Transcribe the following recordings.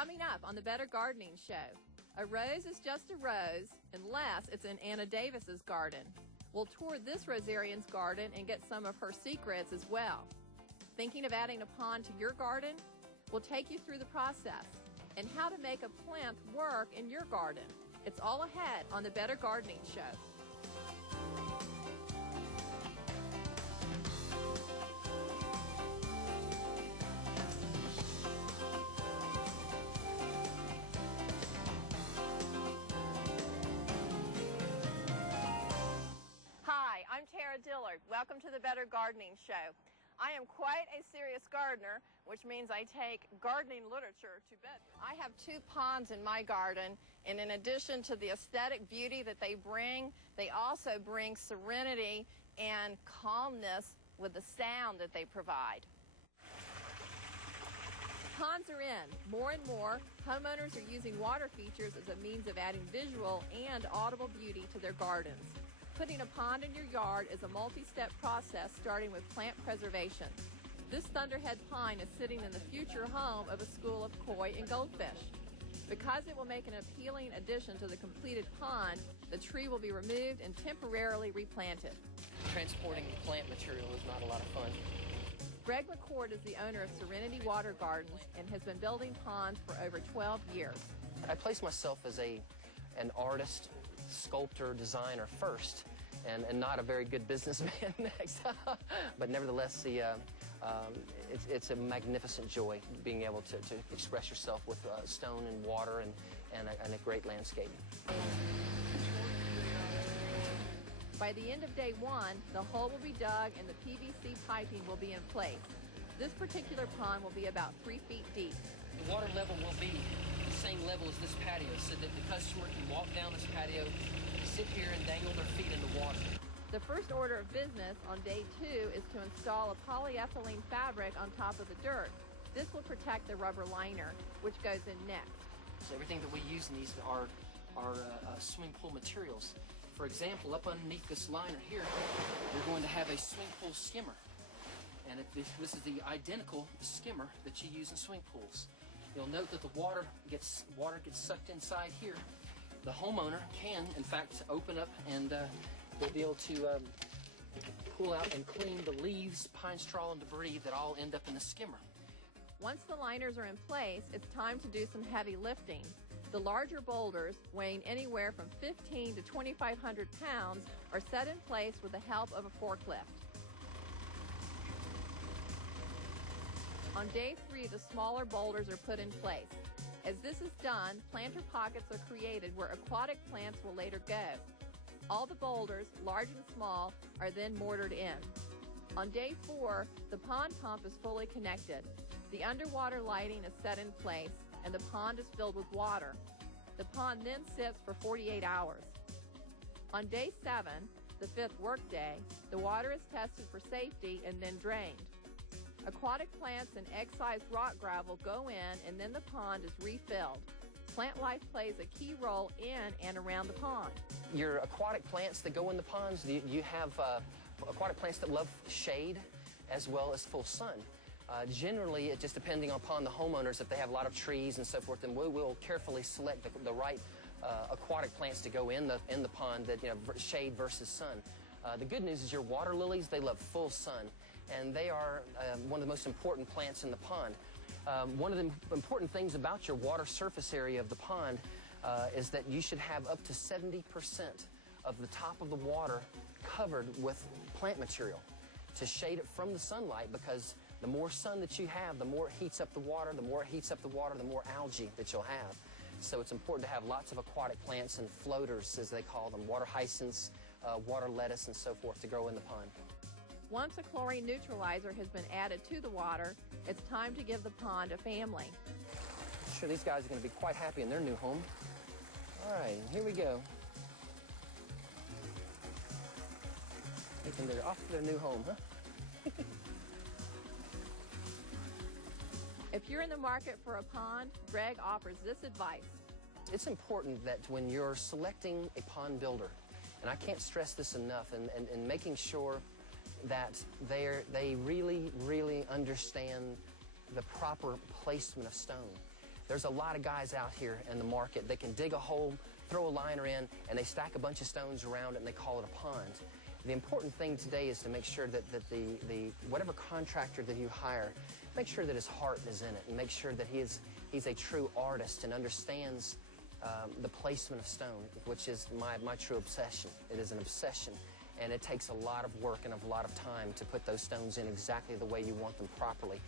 Coming up on the Better Gardening Show, a rose is just a rose unless it's in Anna Davis's garden. We'll tour this rosarian's garden and get some of her secrets as well. Thinking of adding a pond to your garden? We'll take you through the process and how to make a plant work in your garden. It's all ahead on the Better Gardening Show. Hi, I'm Tara Dillard. Welcome to the Better Gardening Show. I am quite a serious gardener, which means I take gardening literature to bed. I have 2 ponds in my garden, and in addition to the aesthetic beauty that they bring, they also bring serenity and calmness with the sound that they provide. Ponds are in. More and more, homeowners are using water features as a means of adding visual and audible beauty to their gardens. Putting a pond in your yard is a multi-step process starting with plant preservation. This thunderhead pine is sitting in the future home of a school of koi and goldfish. Because it will make an appealing addition to the completed pond, the tree will be removed and temporarily replanted. Transporting plant material is not a lot of fun. Greg McCord is the owner of Serenity Water Gardens and has been building ponds for over 12 years. I place myself as an artist, sculptor, designer first, and not a very good businessman next. But nevertheless, it's a magnificent joy being able to express yourself with stone and water and a great landscape. By the end of day 1, the hole will be dug and the PVC piping will be in place. This particular pond will be about 3 feet deep. The water level will be the same level as this patio, so that the customer can walk down this patio, sit here and dangle their feet in the water. The first order of business on day 2 is to install a polyethylene fabric on top of the dirt. This will protect the rubber liner, which goes in next. So everything that we use in these are swimming pool materials. For example, up underneath this liner here, you're going to have a swimming pool skimmer. And this is the identical skimmer that you use in swimming pools. You'll note that the water gets sucked inside here. The homeowner can, in fact, open up and they'll be able to pull out and clean the leaves, pine straw, and debris that all end up in the skimmer. Once the liners are in place, it's time to do some heavy lifting. The larger boulders, weighing anywhere from 1,500 to 2,500 pounds, are set in place with the help of a forklift. On day 3, the smaller boulders are put in place. As this is done, planter pockets are created where aquatic plants will later go. All the boulders, large and small, are then mortared in. On day 4, the pond pump is fully connected. The underwater lighting is set in place, and the pond is filled with water. The pond then sits for 48 hours. On day 7, the 5th workday, the water is tested for safety and then drained. Aquatic plants and egg-sized rock gravel go in, and then the pond is refilled. Plant life plays a key role in and around the pond. Your aquatic plants that go in the ponds, you have aquatic plants that love shade as well as full sun. Generally, it just depending upon the homeowners, if they have a lot of trees and so forth, then we will carefully select the right aquatic plants to go in the pond, that shade versus sun. The good news is your water lilies, they love full sun, and they are one of the most important plants in the pond. One of the important things about your water surface area of the pond is that you should have up to 70% of the top of the water covered with plant material to shade it from the sunlight, because the more sun that you have, the more it heats up the water, the more it heats up the water, the more algae that you'll have. So it's important to have lots of aquatic plants and floaters, as they call them, water hyacinths, water lettuce, and so forth to grow in the pond. Once a chlorine neutralizer has been added to the water, it's time to give the pond a family. I'm sure these guys are going to be quite happy in their new home. All right, here we go. Thinking they're off to their new home, huh? If you're in the market for a pond, Greg offers this advice. It's important that when you're selecting a pond builder, and I can't stress this enough, and making sure that they really, really understand the proper placement of stone. There's a lot of guys out here in the market that can dig a hole, throw a liner in, and they stack a bunch of stones around it and they call it a pond. The important thing today is to make sure that whatever contractor that you hire, make sure that his heart is in it, and make sure that he's a true artist and understands the placement of stone, which is my true obsession. It is an obsession, and it takes a lot of work and a lot of time to put those stones in exactly the way you want them properly.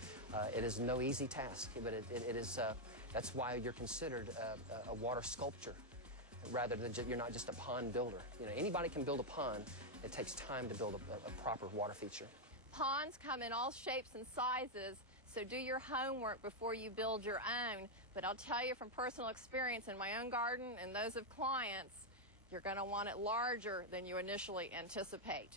It is no easy task, but it is. That's why you're considered a water sculptor, rather than you're not just a pond builder. You know, anybody can build a pond. It takes time to build a proper water feature. Ponds come in all shapes and sizes, so do your homework before you build your own. But I'll tell you from personal experience in my own garden and those of clients, you're going to want it larger than you initially anticipate.